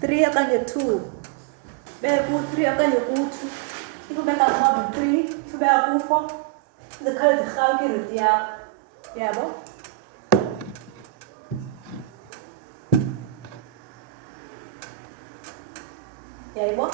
Three okanye two. Beku-3 okanye ku-2. If ubeka more than 3, if ubeka ku-4, zikhale zirhawuka iredi yakho. Yabo? Yayibo?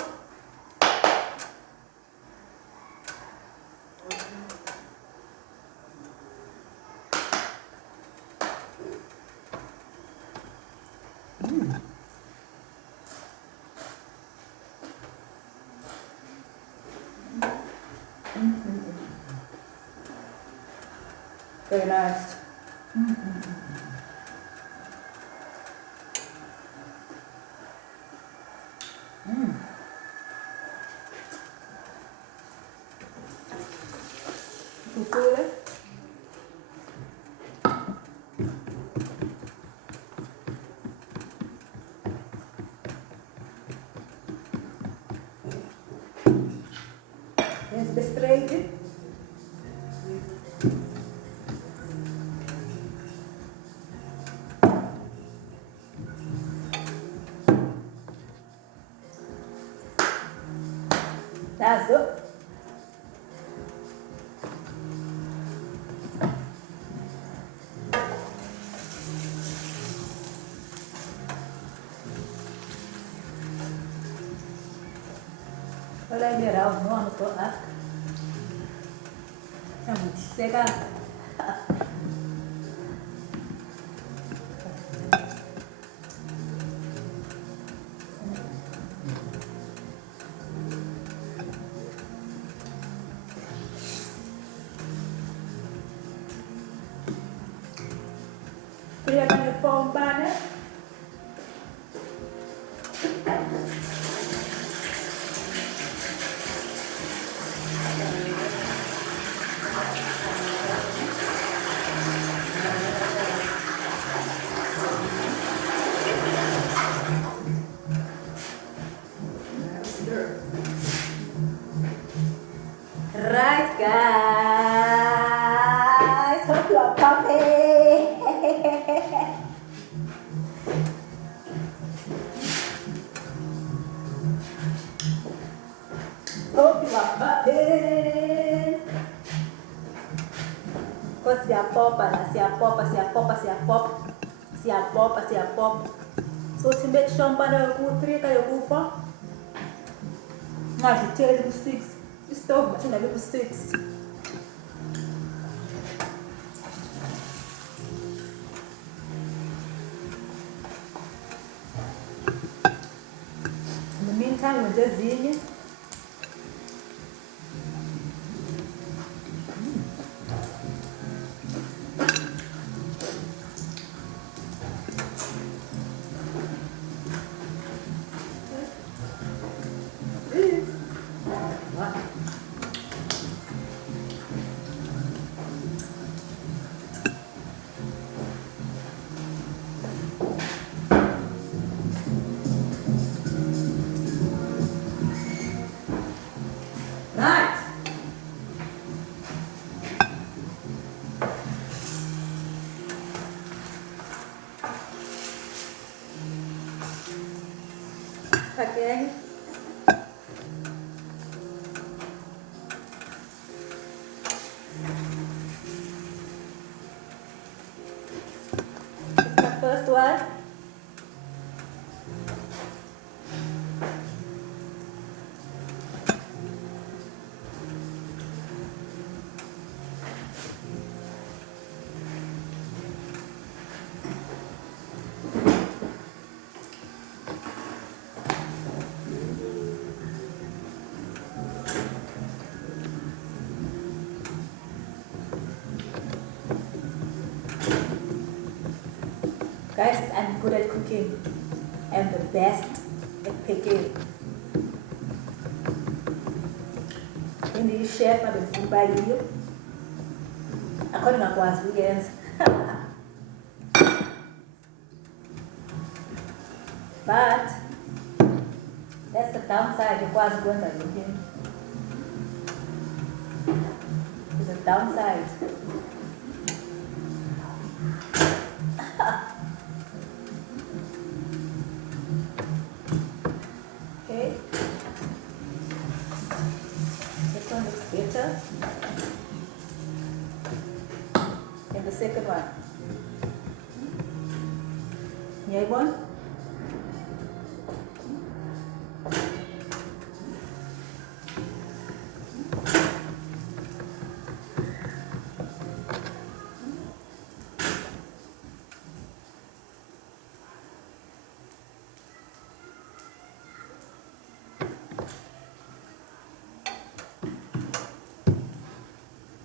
Very nice. Ukule. Yes, be straight. That's it. Well, I'm around, no one to ask. I'm second. Kaya ka niyo phone banner? Right, guys. Hope you are happy. Hope you are happy. Because siyapopa. So to make sure mpana ku-3 kayo ku-4. Ngazitheli ku-6. Istove masingabe ku-6. In the meantime, wenze ezinye. Right. Okay. The first one. Guys, I'm good at cooking. I'm the best at baking. Hindi chef na benzimbaliyo. Ako ngakwazi ukuyenza. But that's the downside. Ukwazi ukwenza yonke. There's a downside. and the second one. Ngiyayibona?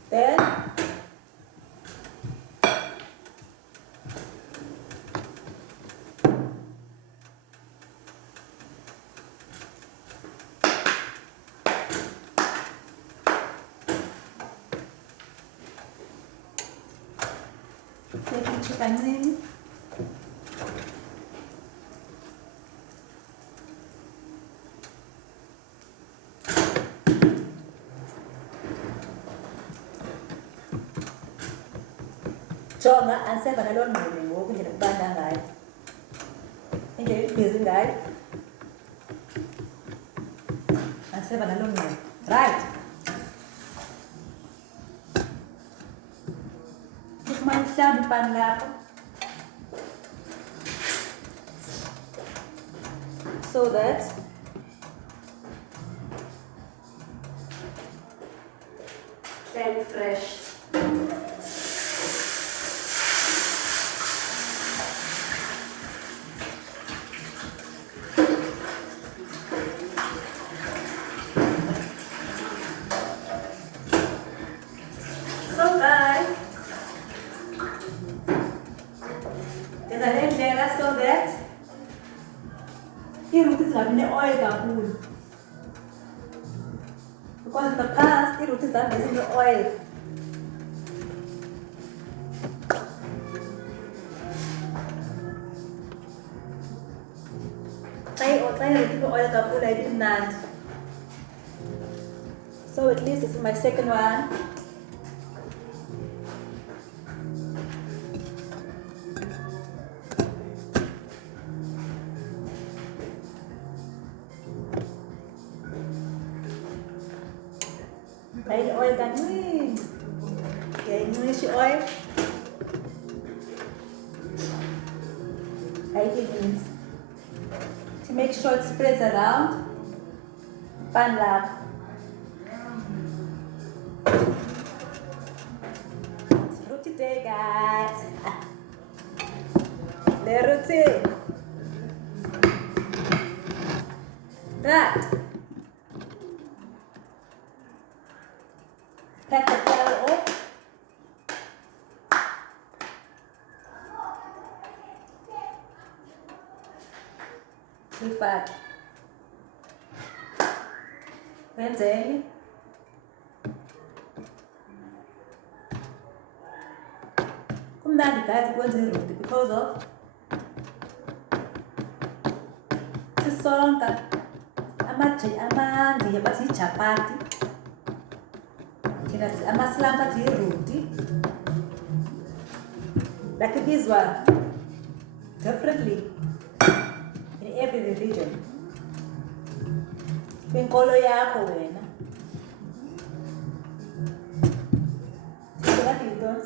Then take it kancane. Jonga anseva nalo nqele ngoku nje nokubanda ngayo. Indlela ibhizi ngayo. Anseva nalo nqele. Right. Kumahlambi pani lakho. So that very fresh. So that iruti zingabi ne-oil kakhulu. Because in the past iruti zami bezine-oil. Xa iruti ine-oil kakhulu ayibi mnandi. So at least this is my second one. Ayan yung oil kanin. Kaya yun yung oil. Ayan means to make sure it spreads around. Pan lang. It's roti day, guys. Le roti. Right. Pack the flour off. Lipat. And then kumnandi guys ukwenza iroti because of sisonka amandi bathi ichapati. Amaslamba athi iroti. Like this one differently in every religion. Kwinkolo yakho wena.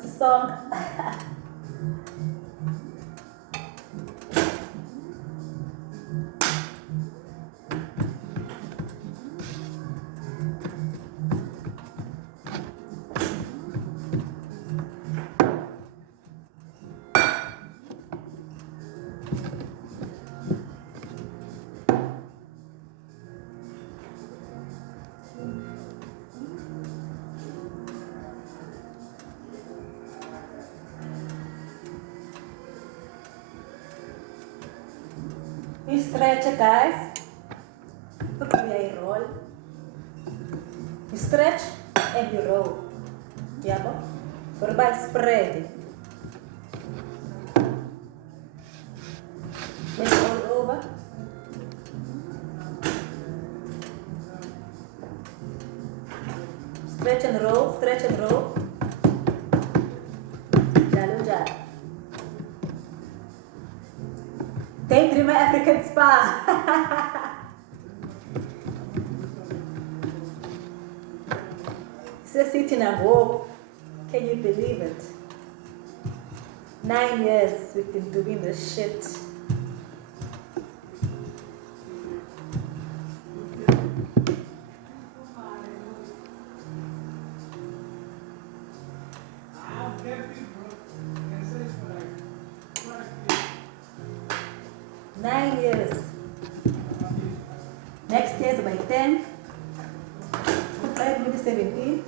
Sisonka. You stretch it, guys. Put a roll. You stretch and you roll. Yeah, for by spread. Let's roll over. Stretch and roll, stretch and roll. Jalo jalo. Daydream African spa. So sitting and walk. Can you believe it? 9 years we've been doing this shit. Nine years. Next year is my 10. 2017.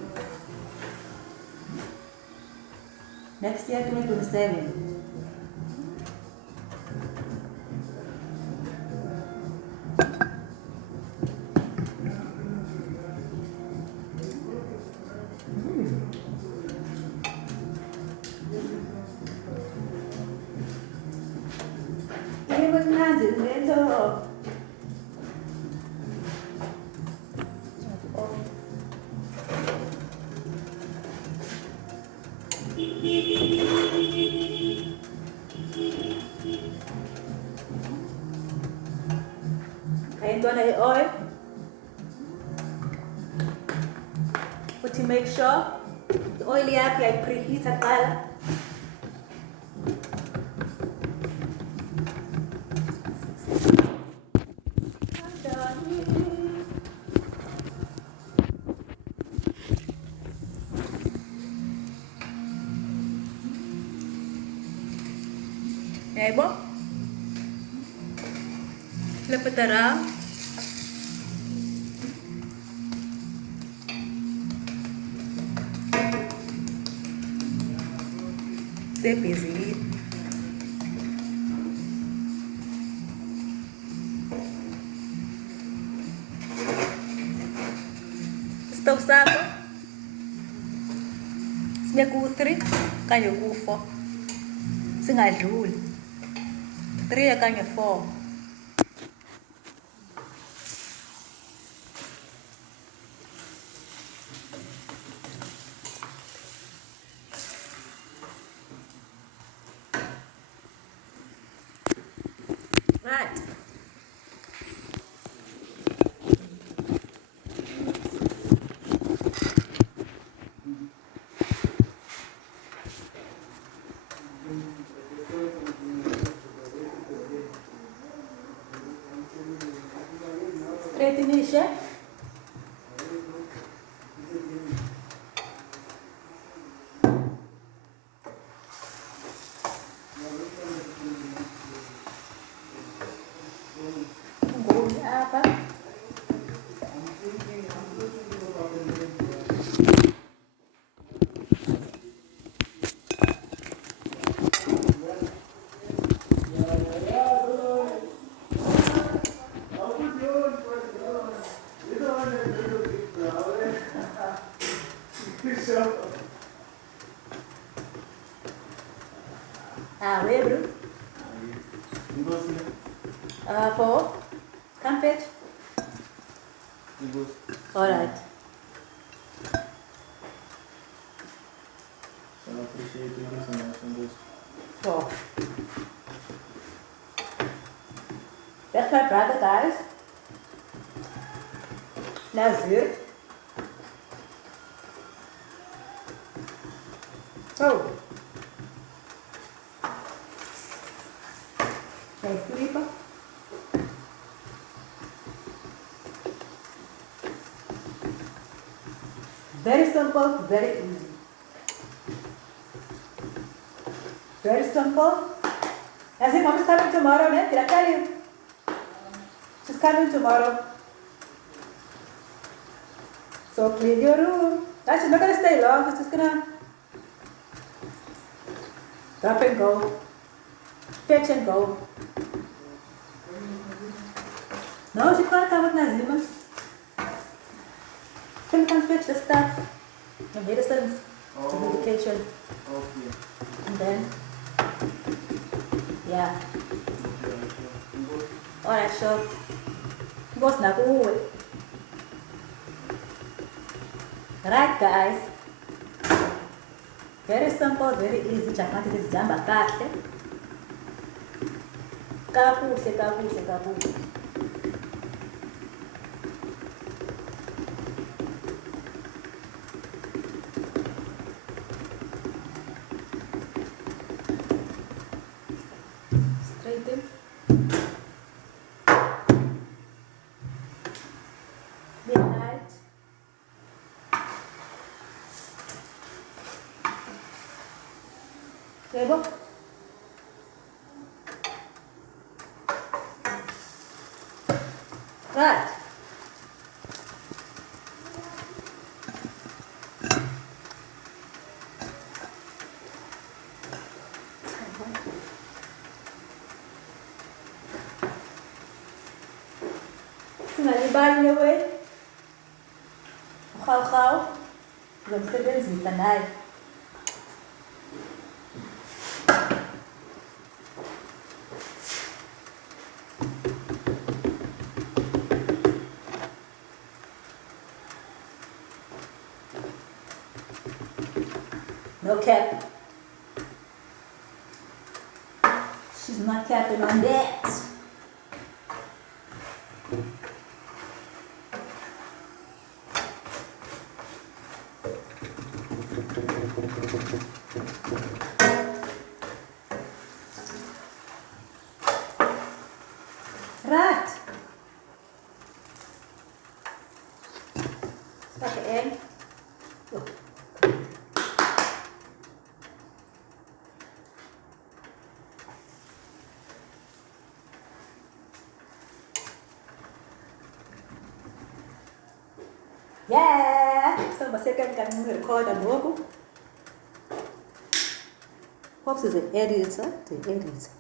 Next year 2027. Even hands in the Ntoni oil. But to make sure the oil yakhe I preheat kuqala. Yebo. Flip it around. Stay busy. Stove sakho sineku-3 kanye ku-4 singadluli 3 kanye 4. Right. Straightenisha. Ngoni apa? Where bro? 4. Come fetch. All right. Oh. That's my brother, guys. Nazir. Oh. My sleeper. Very simple, very easy. Very simple. As if Mama's coming tomorrow, né? Did I tell you? She's coming tomorrow. So clean your room. Now she's not gonna stay long, she's just gonna drop and go. Fetch and go. No, she can't come with Nazima. She can fetch the stuff. The medicines, the medication. Okay. And then, yeah. Alright, sure. Boss na kuwe. Right, guys. Very simple, very easy. Chapati zihamba kahle. Kakuhle, kakuhle, kakuhle. Yebo? Right. Singalibali lewe. Urhawu-rhawu. Ngizomsebenzisa naye. No cap. She's not capping on that. Right. Start the egg. Yeah. So maseke can record and work. Pops is an editor. The editor.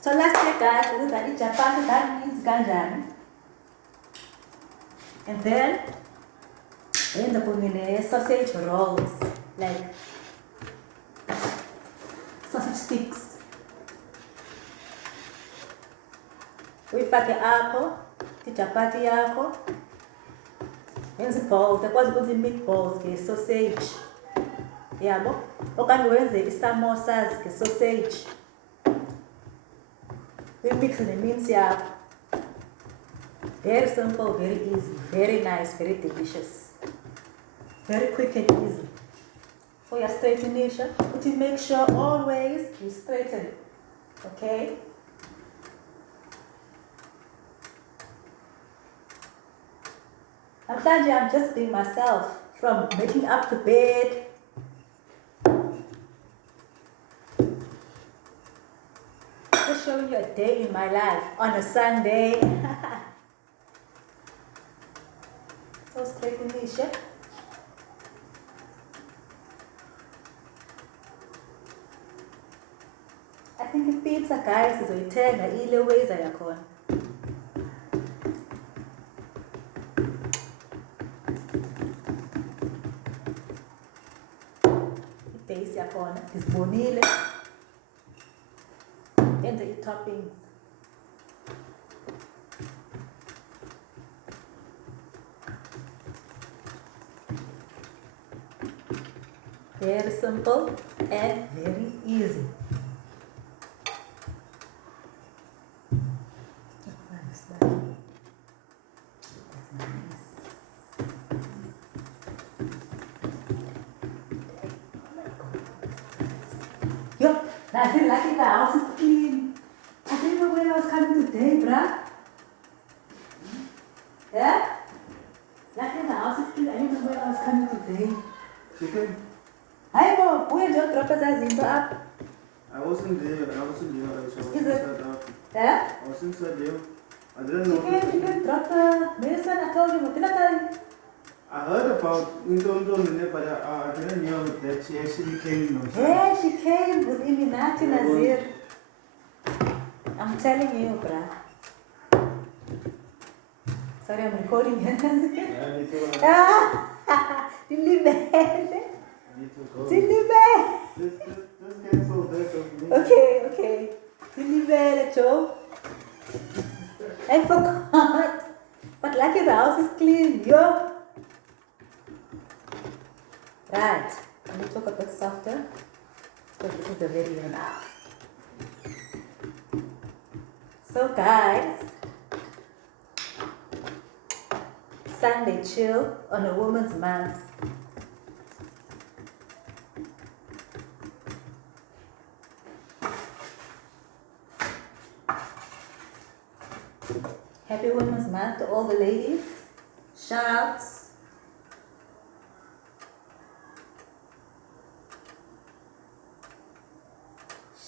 So last year, guys, this is in Japan. That means ganjani. And then in the kumine sausage rolls, like sausage sticks. Uyifake apho ichapati yakho yenze balls, ukwazi ukuthi meatballs nge-sausage yabo, okanye wenze i-samosas nge-sausage, uyimixe ne-mince yakho. Very simple, very easy, very nice, very delicious, very quick and easy. For your straightenisha, but you make sure always you straighten, okay? I'm just being myself, from making up the bed, just showing you a day in my life on a Sunday. So straight in Nisha. I think if pizza guys is a turn ile ways I yakhona. Base yakhona isibonile yenze i-toppings. Very simple and very easy. Yo, I feel like the house is clean. I didn't know when I was coming today, bruh. Yeah? Like the house is clean. I didn't know when I was coming today. Chicken? Hi, Mo. Who is your drop as into up? I wasn't there. I wasn't there. I was Is it? inside out. Yeah? I was inside there. I didn't know. Chicken, drop the medicine. I told you. What did I tell you? I heard about ntoni, but I didn't know that she actually came. Yeah, she came with Iminati Nazir. I'm telling you, bruh. Sorry, I'm recording here. Yeah, me too. Ah, Dilibele. Me too. Go. Dilibele. Just cancel that of me. Okay. Dilibele, Joe. I forgot. But lucky the house is clean, yo. Right. Let me talk a bit softer. Because this is the video now. So guys, Sunday chill on a woman's month. Happy Women's Month to all the ladies. Shout outs.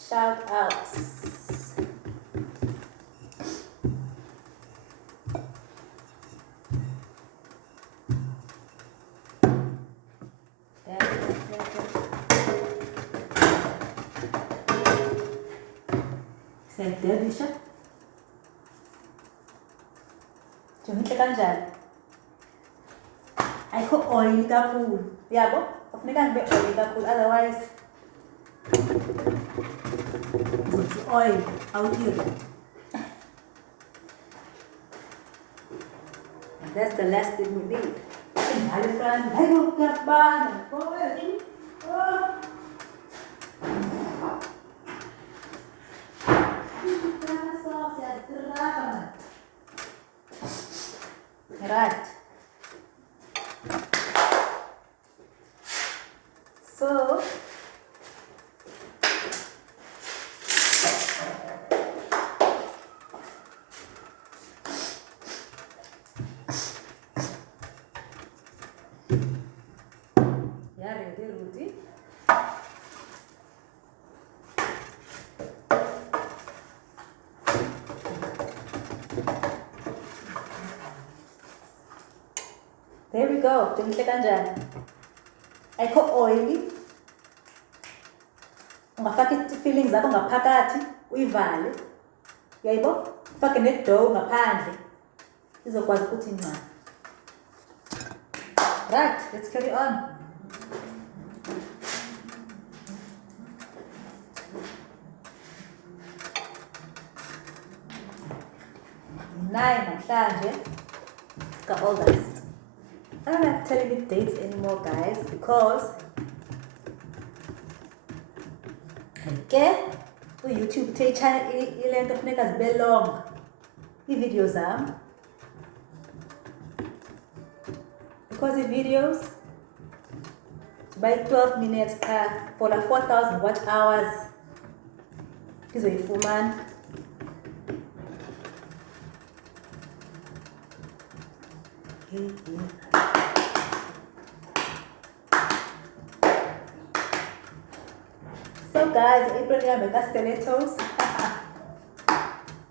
Shout outs. Siyadedisha. Jungihle kanjani? Ayikho oil kakhulu. Yabo? Kufuneka ngibe oil kakhulu otherwise ngizothi oil awutiri. And that's the last thing we need. Ingane friend, hayi ukuyabana. Oh. Right. So yeah, ready, Rudy. There we go. Jungihle kanjani? Ayikho oily. Ungafaka i-fillings zakho ngaphakathi uyivale. Yayibo? Ufake ne-dough ngaphandle. Izokwazi ukuthi incane. Right, let's carry on. Nine namhlanje. Got all this. I don't like telling you dates anymore, guys, because okay, YouTube take channel length of nekas belong. The videos because the videos by 12 minutes for like 4,000 watch hours. This is a full man. So guys, April I make a stilettos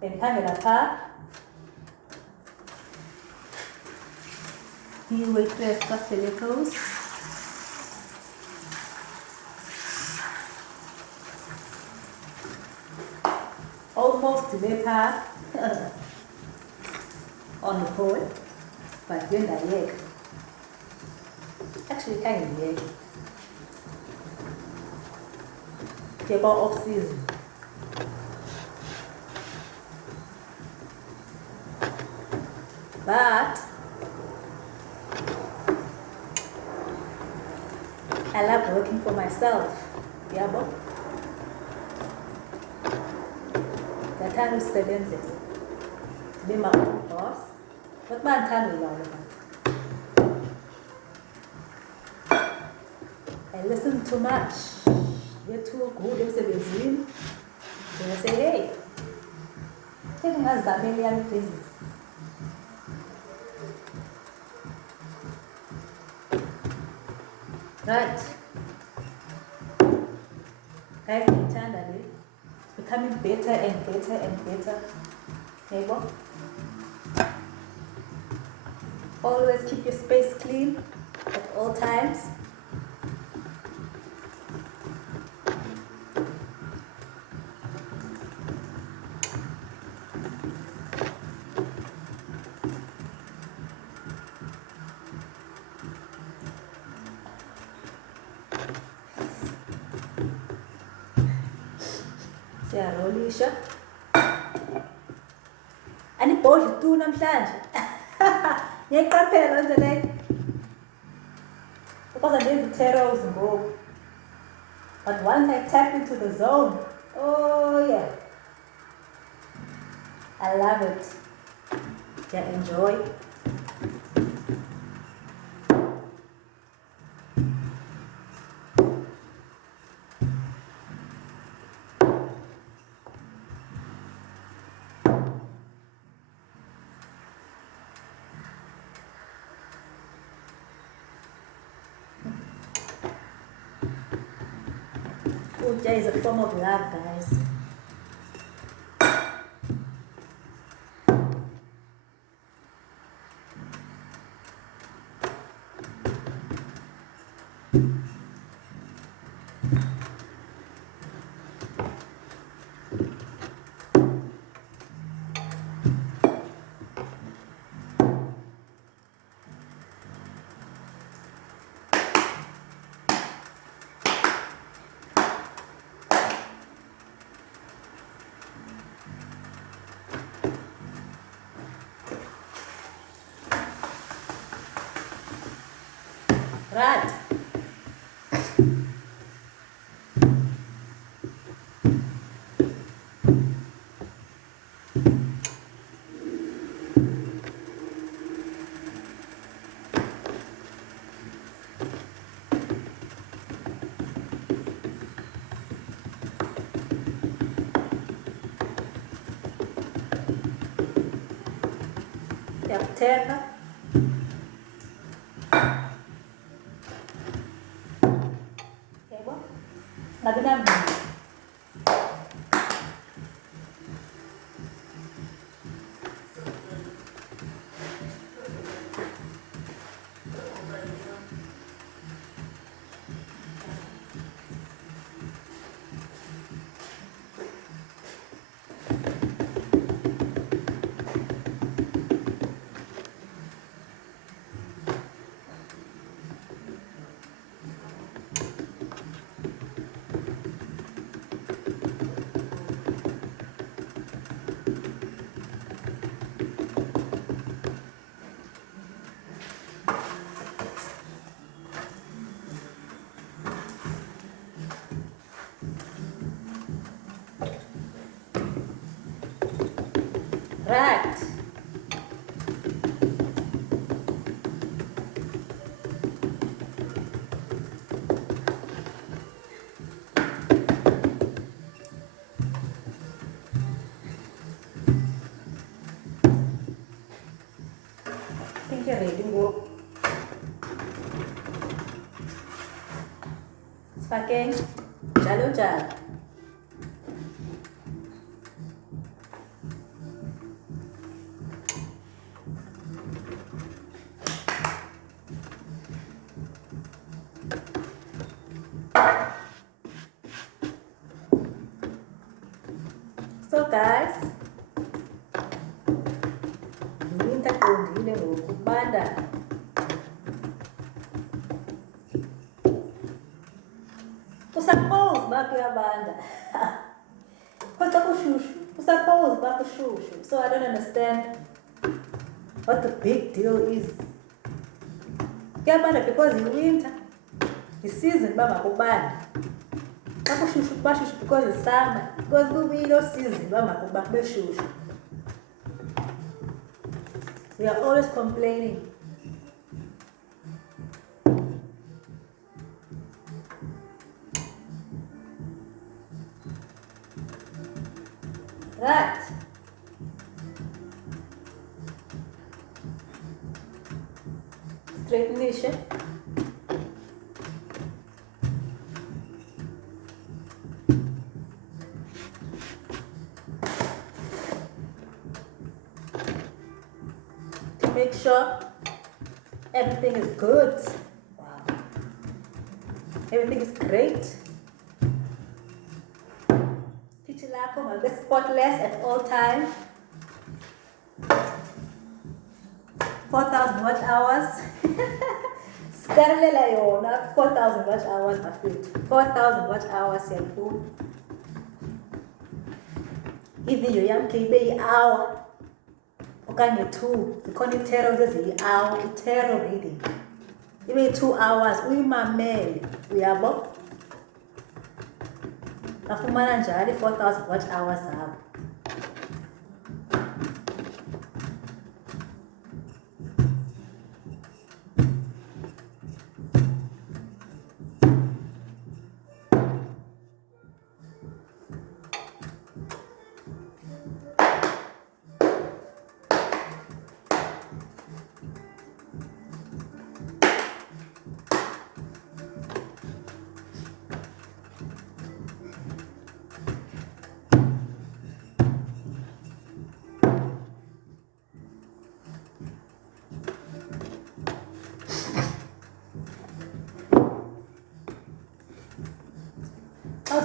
and hang it apart. Here we press the stilettos. Almost there on the pole, but then the egg. Actually kind of egg. Take off season. But I love working for myself. Yeah, but the time is 7 to be my own boss. But my time is all about. I listen too much. You're too good emsebenzini. Then I say, hey, take ngazameli yami business. Right. Guys, internally, becoming better and better and better. Neighbor. Always keep your space clean at all times. Siyarolisha. Anibhodla tu namhlanje. Ngiyayiqaphela nje le. Because I did the terrors go. But once I tap into the zone, oh yeah. I love it. Yeah, enjoy. Ukutya is a form of love, guys. Right. Yakuthenga. Yebo. Ngabe namini. Right. Think you're ready, go. Sifake njalo njalo. So guys, winter qondile ngokubanda. Suppose uba kuyabanda. Kodwa kushushu. Suppose uba kushushu. So I don't understand what the big deal is. Kuyabanda because it's winter. It's season uba makubanda. Xa kushushu kuba shushu because it's summer. Because kuyilo season uba makuba kube shushu. We are always complaining. Right. Straighten it. To make sure everything is good. Wow. Everything is great. Lako mabe spotless at all times. 4,000 watch hours. Skarlela yona 4,000 watch hours mafethu. 4,000 watch hours siyayifuna. Ivideo yami ke ibe yi-hour okanye 2. Zikhona i-tarot eziyi-hour, i-tarot reading. Ibe yi-2 hours uyimamele, uyabo? Bafumana njalo 4,000 watch hours zabo.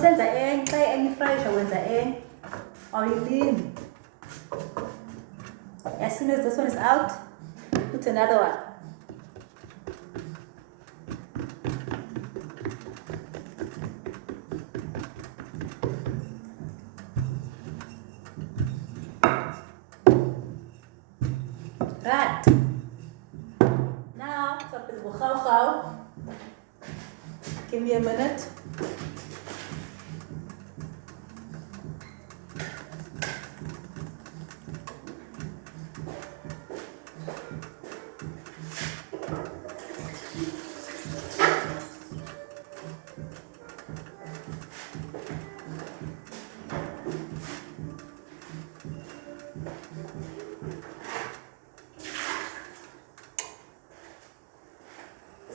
usenza enye xa enye ifrayisha wenza enye awuyilindi. As soon as this one is out, put another one. Right. Now, give me a minute.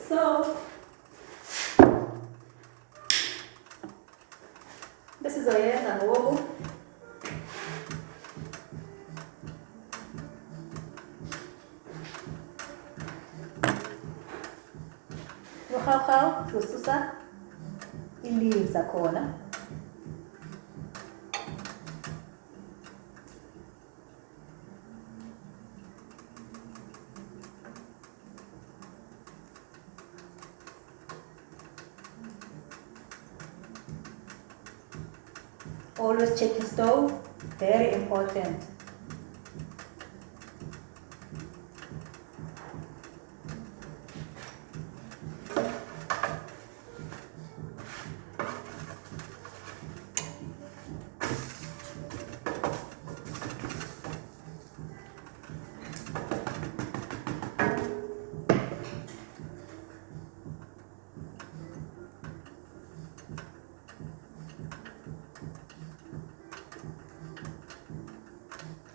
So, this is oyenza ngoku. Urhawurhawu ususa ii-leaves zakhona. Always check your stove, very important.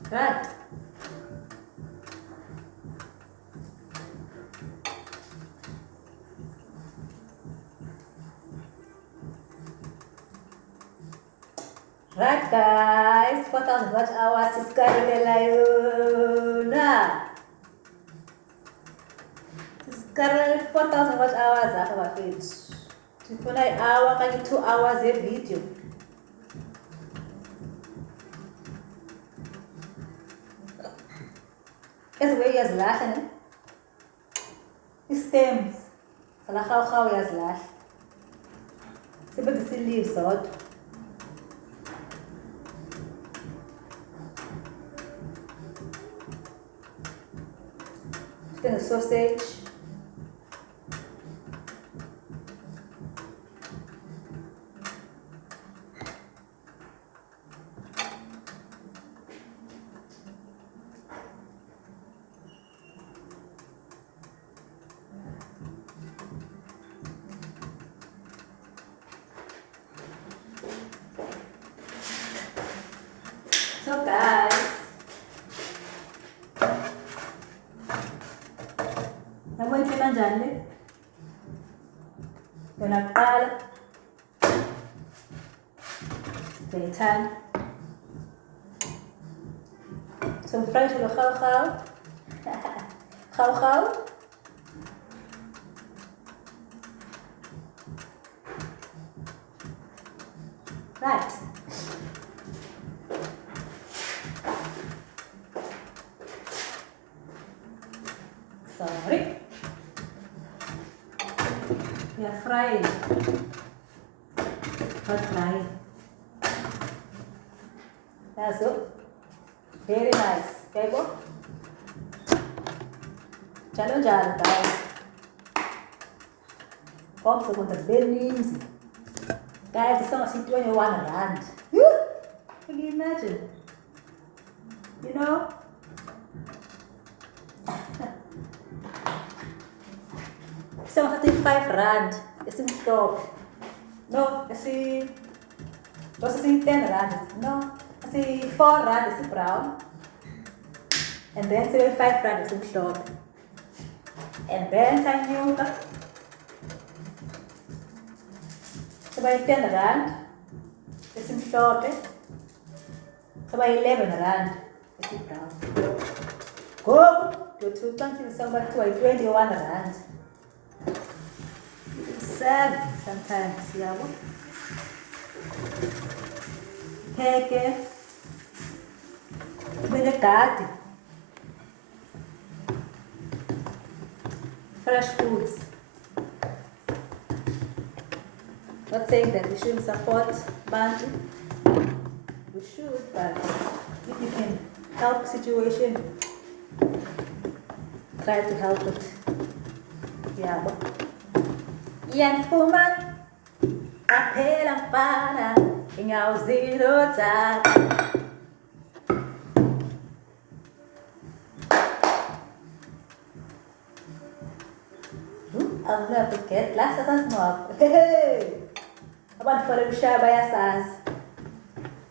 Right. Right guys, 4,000 watch hours sisikarelela yona. Sisikarelela 4,000 watch hours apha bafethu. Sifuna i-hour okanye 2 hours yevideo. Eziwe uyazilahla ne? I-stems zala rhawurhawu uyazilahla. Sebenzisa ii-leaves zodwa. Then the sausage. So guys, yabo iphela kanjani le? Yona kuqala ndiyayithanda. So mfrayishe lo rhawurhawu. Rhawurhawu. Right. Sorry. We are frying. Not frying. That's it. Very nice. Okay, go. Chalo jalo, guys. Also, with the beans. Guys, it's not 21 rand. Can you imagine? You know? So, 5 rand. It's in stop. No, it's 10 rand. No, it's 4 rand. It's brown. And then 5 rand is in shop. And then I knew that. So by 10 rand, it's in short. So by 11 rand, it's in brown. Go to country somebody to 21 rand. You can serve sometimes, yeah. Pheke. Ube negadi. Fresh foods. Not saying that we shouldn't support Bantu. We should, but if you can help situation, try to help it. Yeah. Yan fuman, kapela mfana, ingawuzilo taka. I'll never forget. Last time I hey, abantu fole kushaya bayasazi.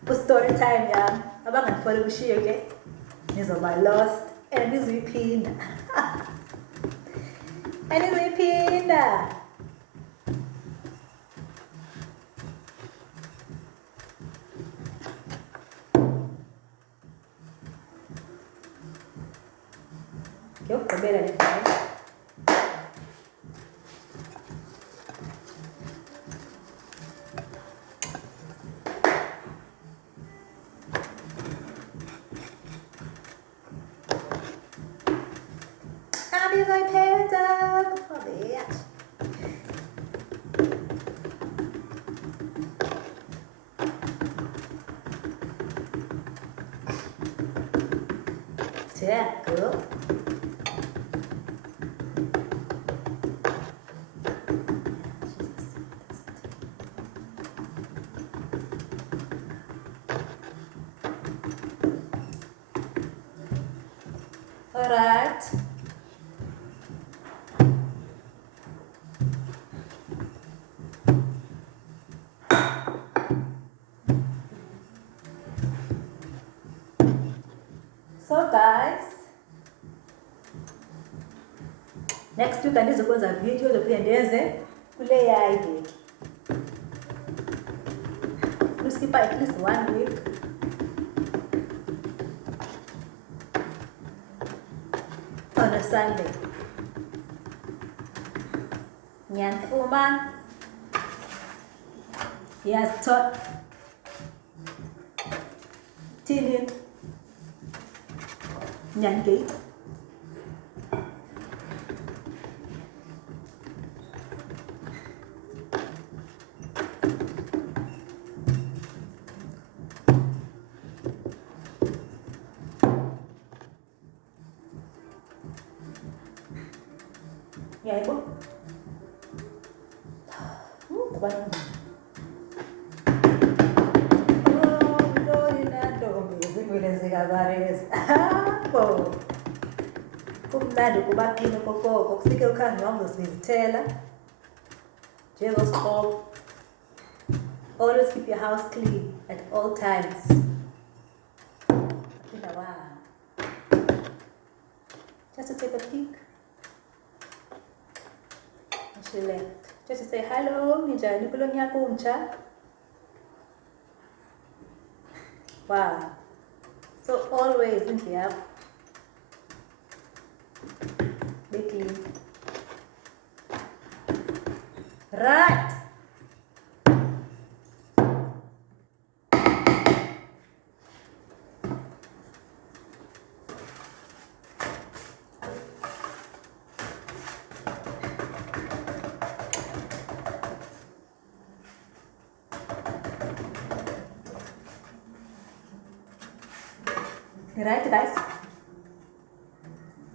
For story time yami. Abangafole kushiye ke. Nizoba lost and nizuyiphinda. Anizuyiphinda. Ngiyokugqibela le video. My parents up. Oh, bitch. Yeah, cool. All right. So guys, next week andizokwenza video zophinde ndenze kule yayi. We skip at least 1 week. On a Sunday. Nyanfuman. He has taught Tillian Nyanki. Yeah, ibu. Teman. Oh, kumnandi kubaqina kokoko kufike ukhanga wam uzivizithela njengosixhobo. Always keep your house clean at all times. Just to take a peek. And she left. Just to say hello, ninjani kulo nyaka umtsha. Wow. So always in here, be clean. Right. Right, guys?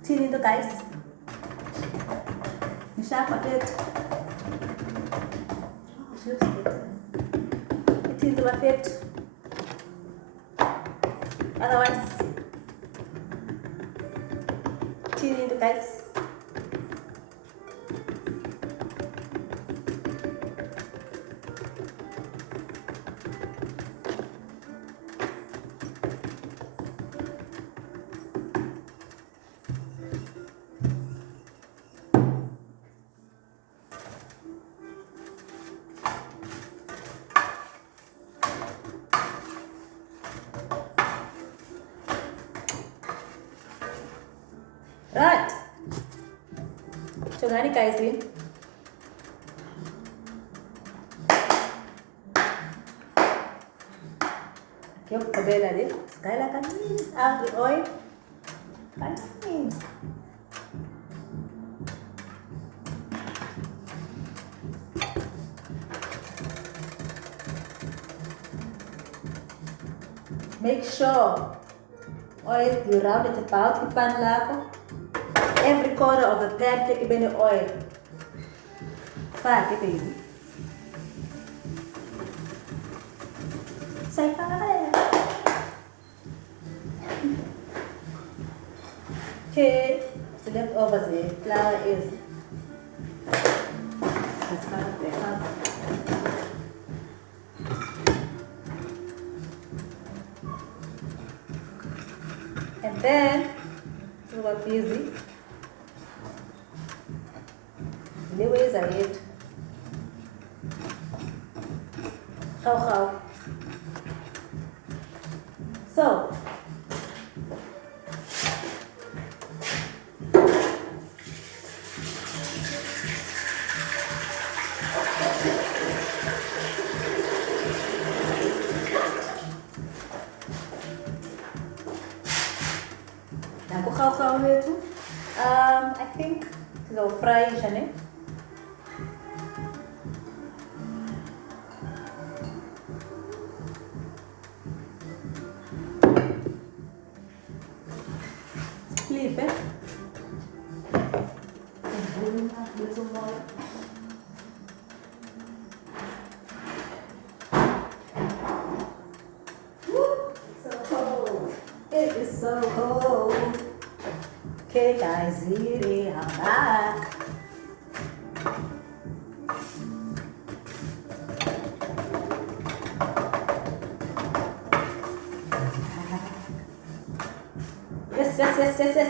Tini to guys. Nisha packet. Oh, she looks good. It's into my fit. Otherwise, tini to guys. Right. Chungani guys in. kokugqibela le sigayela kancinci i-oil kancinci. Make sure oil you round it about ipan lakho. Every corner of the pan take ibe ne-oil. Fake baby. Sayfaka. Okay, so leftovers the flour is. Let's cut it there. And then we were busy. The ways I ate. How. So I think they'll fry it. Leave it. So cold. It is so cold. Okay guys, here I'm back.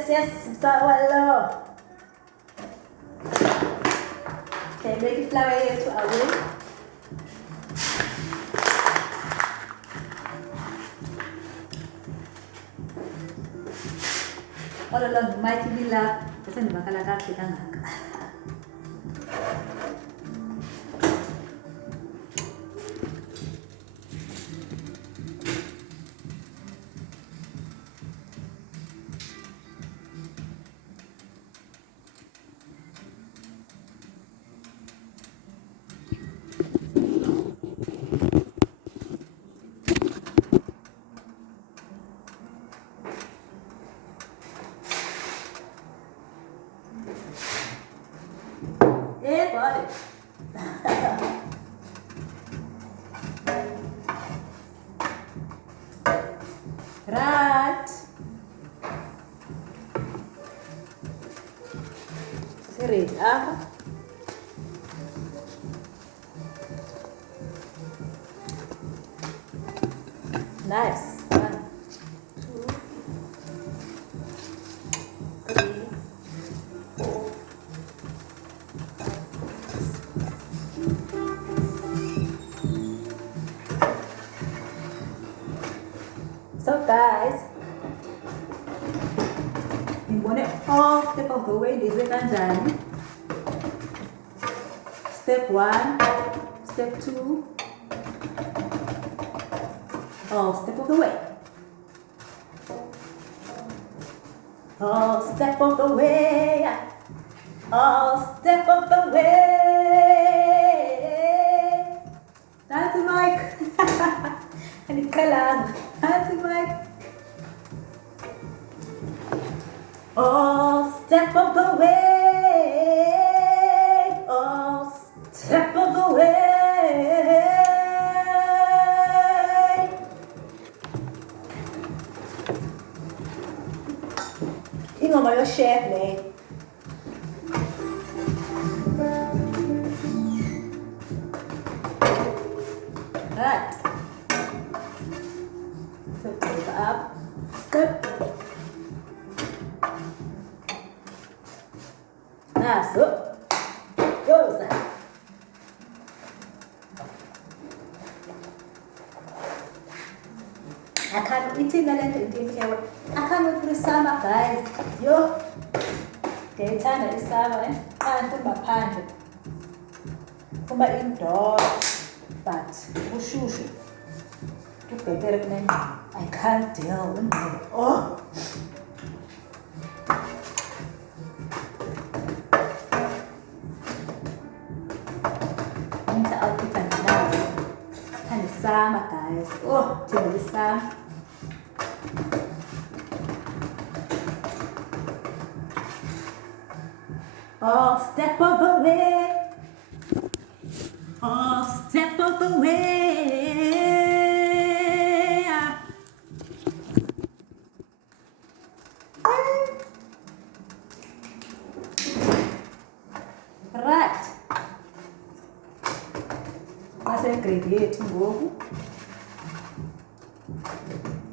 Yes. So hello. Okay, make it flour here to away. All along, mighty be love. Kasi hindi makalakak kita nga. Got it. Right. Read up. Nice. 1, 2, 3, 4. So guys, ngibone all step of the way ndize kanjani. Step 1, step 2, all step of the way. All step of the way. All step of the way. That's Mike. And kalang. That's Mike. All step of the way. All step of the way. Ingoma yo chef le. Right. So put it up. Good. So goes that. I can't eat in the land. I can't wait for the summer, guys. Yo, okay, time is summer. I'm to my pant. Come indoors, but ushushu. To better than I can't tell. Oh! Winter outfit and now. And it's summer, guys. Oh, till the summer. Oh, step of the way. Oh, step of the way. Right. Faça a gravete novo.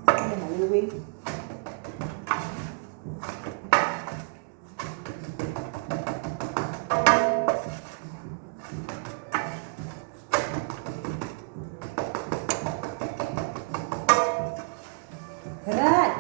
Olha na lua. Right.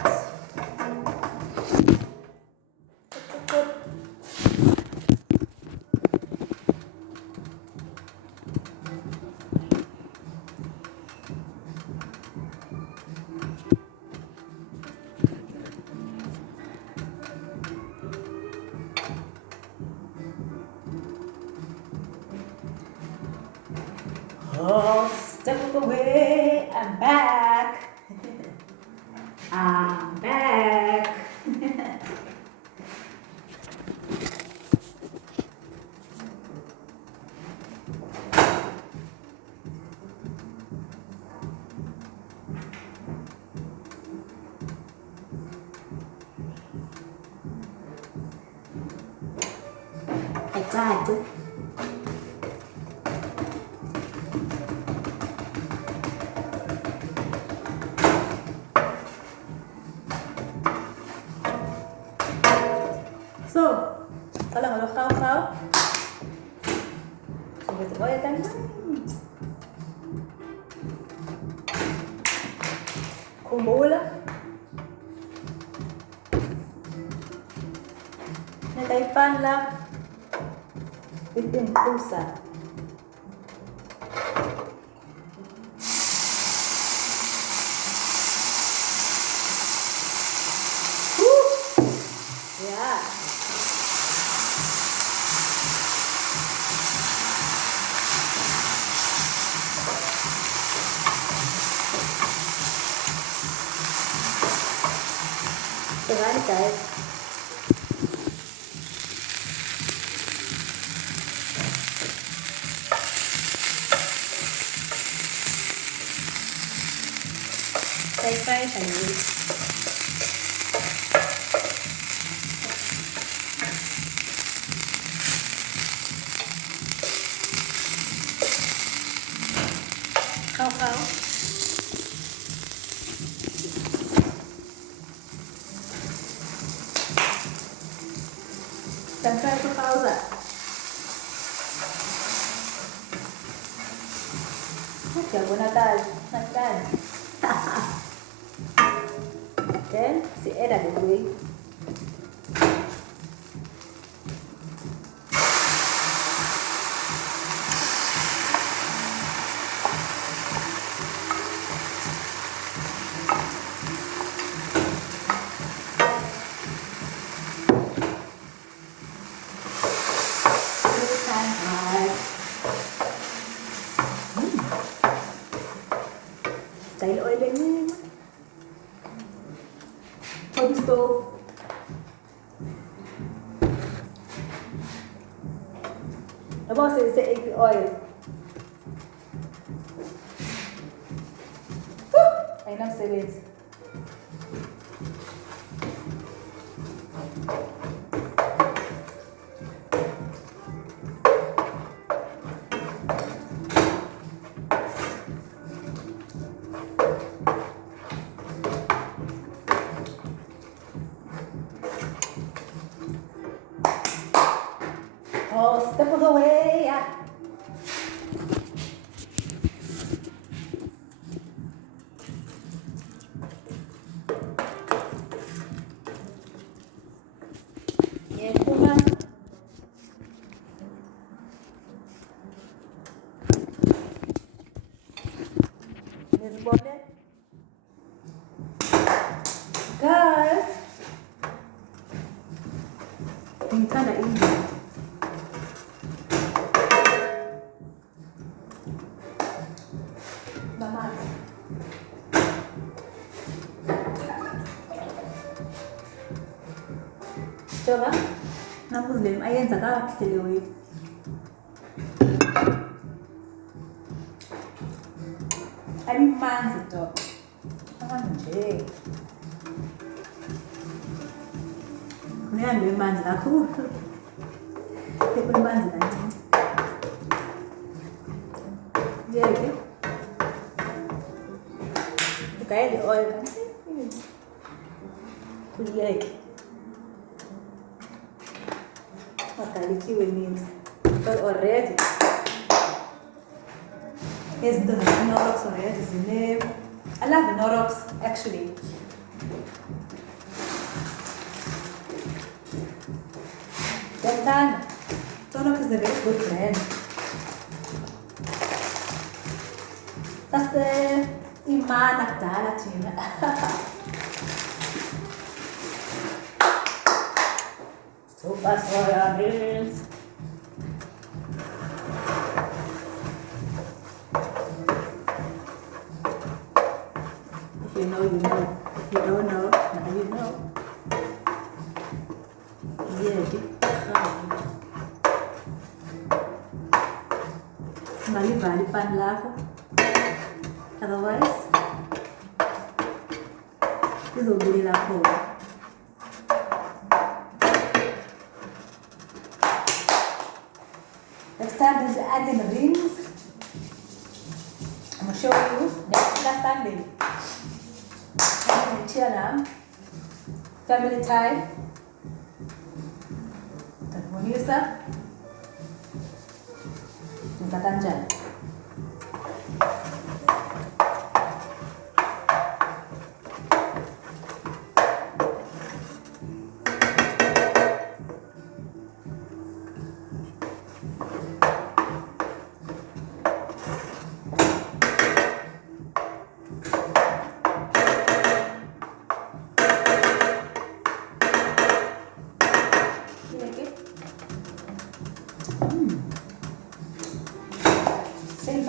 Oh, step away, I'm back. I'm back. Exactly. So, kalau mau kau, coba ya kan? Kumula. Nataipan lang. Bitin pusa. Yeah. Keren guys. Tay sandwich. Kau. Sampai ke pausa. Jago Natal. Then, si Eda dulu. Style oil ini. Hot stove. Apa sih egg oil? I know say it. Oh, step of the way. Yeah, kuma. This body. ngithanda indlela. Bamanzi. Coba, nakuzi ayenza kakuhle le wethu. Ayimanzi dog. Amanzi nje. Kuyanto emanzi kakhulu. Ekulimanzi kancinci. Yeke. Ugaye the oil kancinci. Kuyeke. Magalikiwe means but already is the Norox already zine. I love Norox actually. Then Norox is a very good brand. That's the Iman Akdala Tina. Super soya beans. If you know, you know. If you don't know, now you know. Yeah, Malivali pan lako. Otherwise, this will be lako. Next time there's onion rings. I'm gonna show you next Sunday. Cheer now. Family time. Tangunisa. Nkatanjani.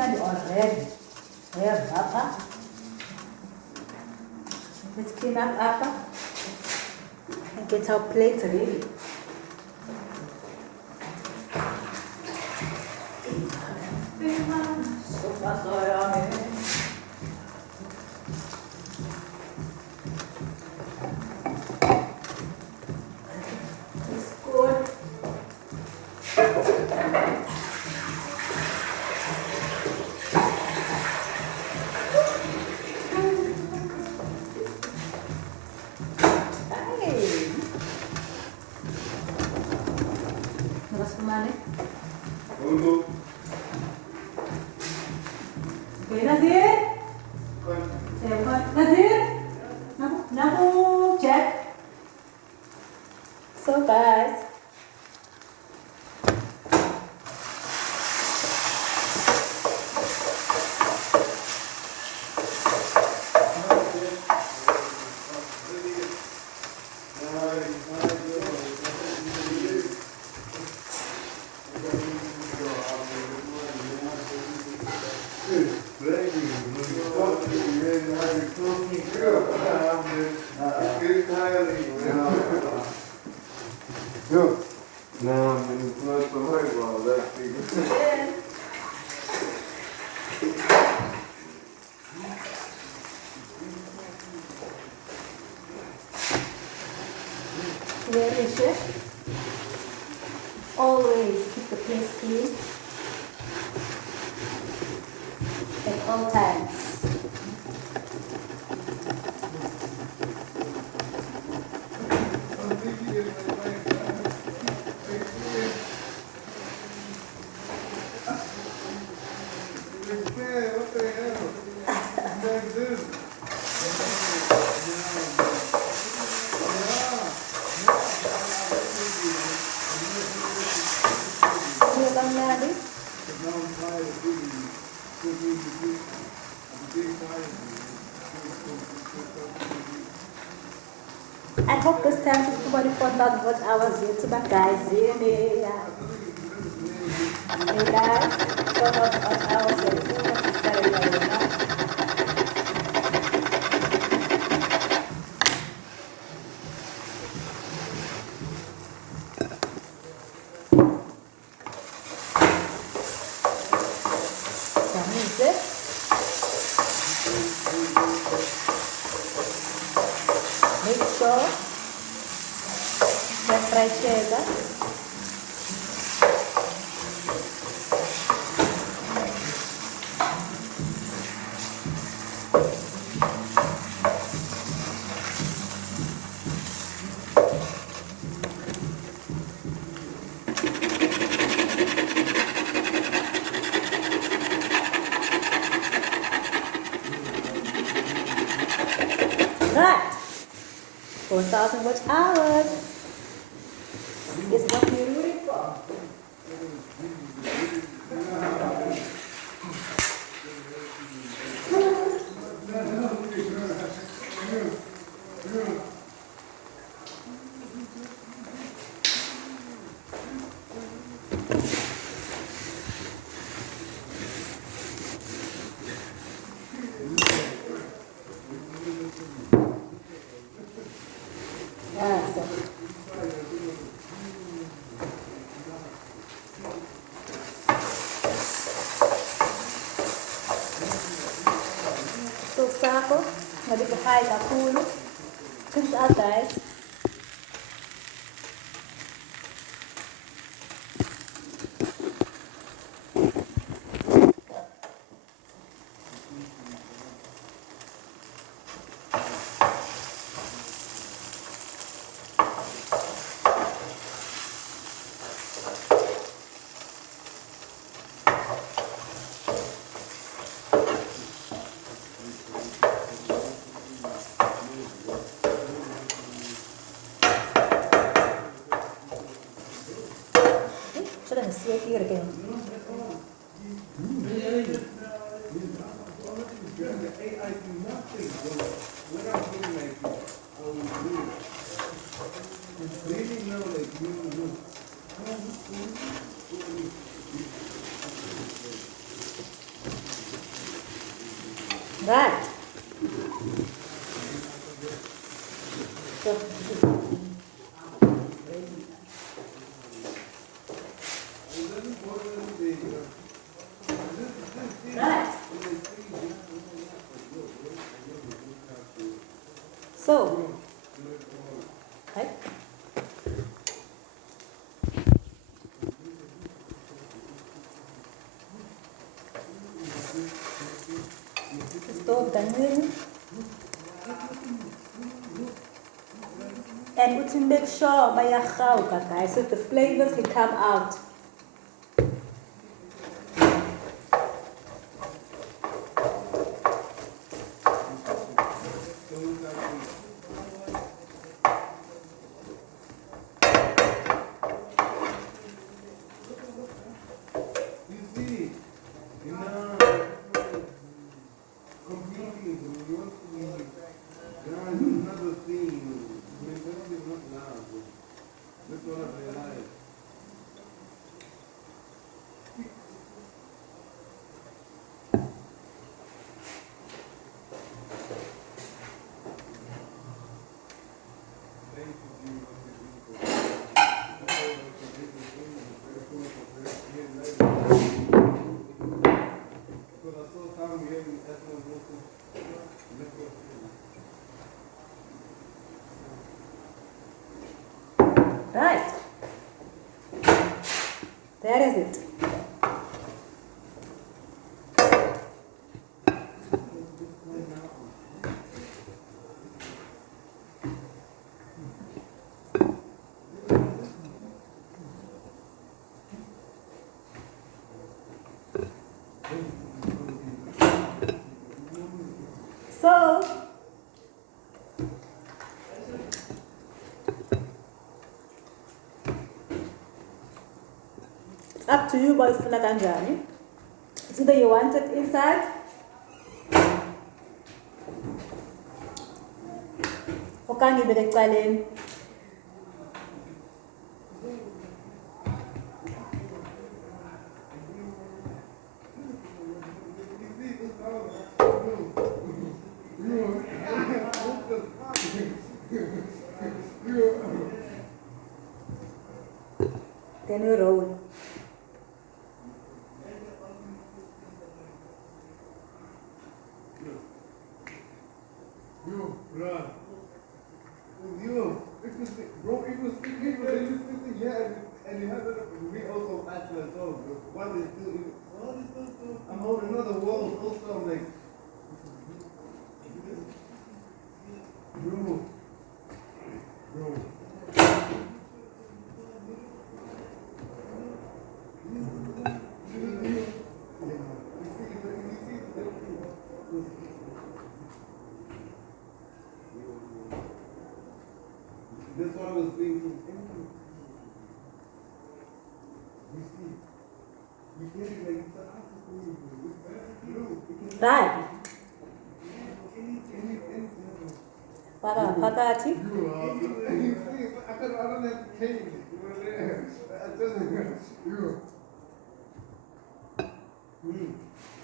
Already. There, Papa. Let's clean up Papa and get our plate ready. It's good. Okay, Nazir? Nazir? Naku, check. So guys. Very chef. Always keep the place clean at all times. Bang Nadi. I hope this time to 24,000 watch hours here to my guys. Hey guys, 4,000 watch hours here. Make sure that fried cheddar. Right. 4,000 watch hours is what you're rooting for. Awesome. So sako, malibuhay na pulo. Since out guys. Should I see it here again? Right. So, right. So, right. Stove done. And to make sure by your guys, so the flavors can come out. Right. That is it. So, it's up to you boys for kanjani. It's either you want it inside or ngibeke ekuqaleni. Then you roll. Bro, it was sitting here and you have it, we also asked ourselves, what is still, I'm holding another wall also, I'm like, bro. That's what I was thinking. You see, you get it like it's the opposite. Right. Phakathi. I don't have to change it.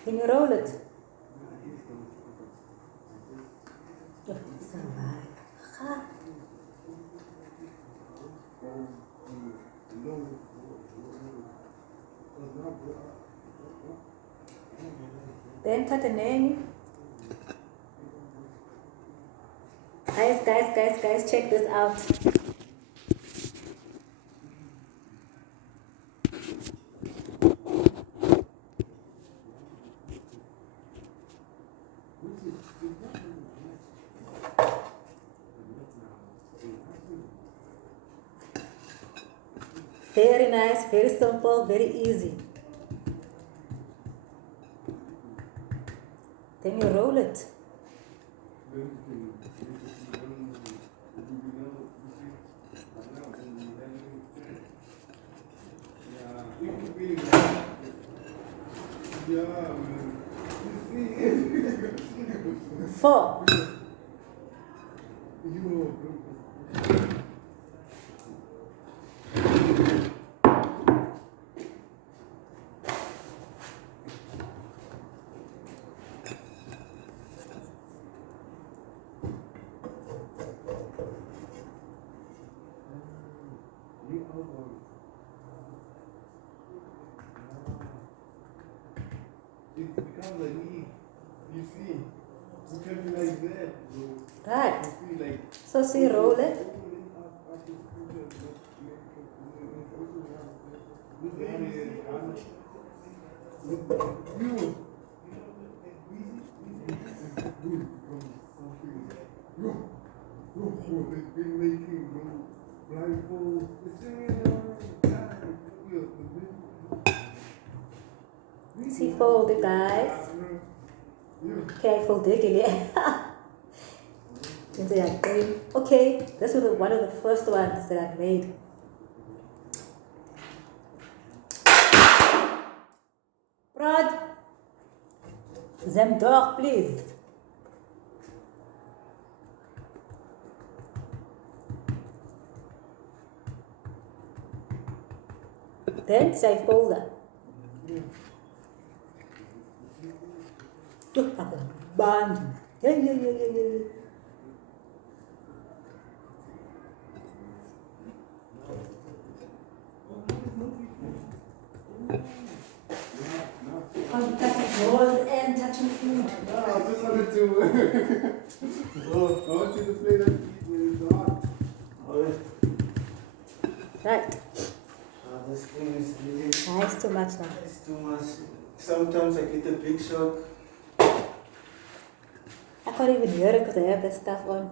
Can you roll it? Then cut a name. Guys, check this out. Very nice, very simple, very easy. Then you roll it. Four. It becomes like me. You see, you can be like that. Right. You see, like. So see, roll it. They've been making blindfolds. See, fold it, guys. Careful digging it. Okay, this was one of the first ones that I made. Rod, them dog, please. Then say folder. Look at the band. Yeah. I'm touching balls and touching food. No, I just wanted to. I want you to play that beat when it's hot. Right. This thing is really. It's too much now. It's too much. Sometimes I get a big shock. I can't even hear it because I have that stuff on.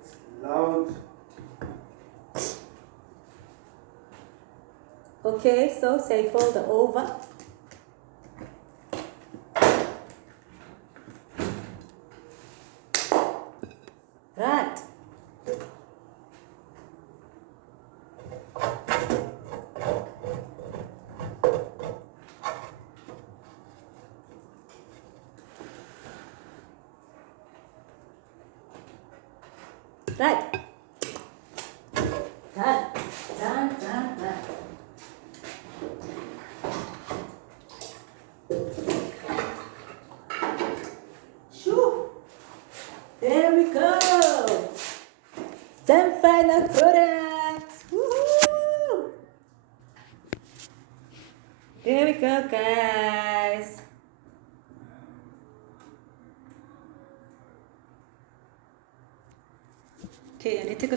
It's loud. Okay, so say folder over. Right. Right. Done. Done, done, done. Shoo. There we go. Some final products. Woohoo. There we go, guys. Okay, I need to go.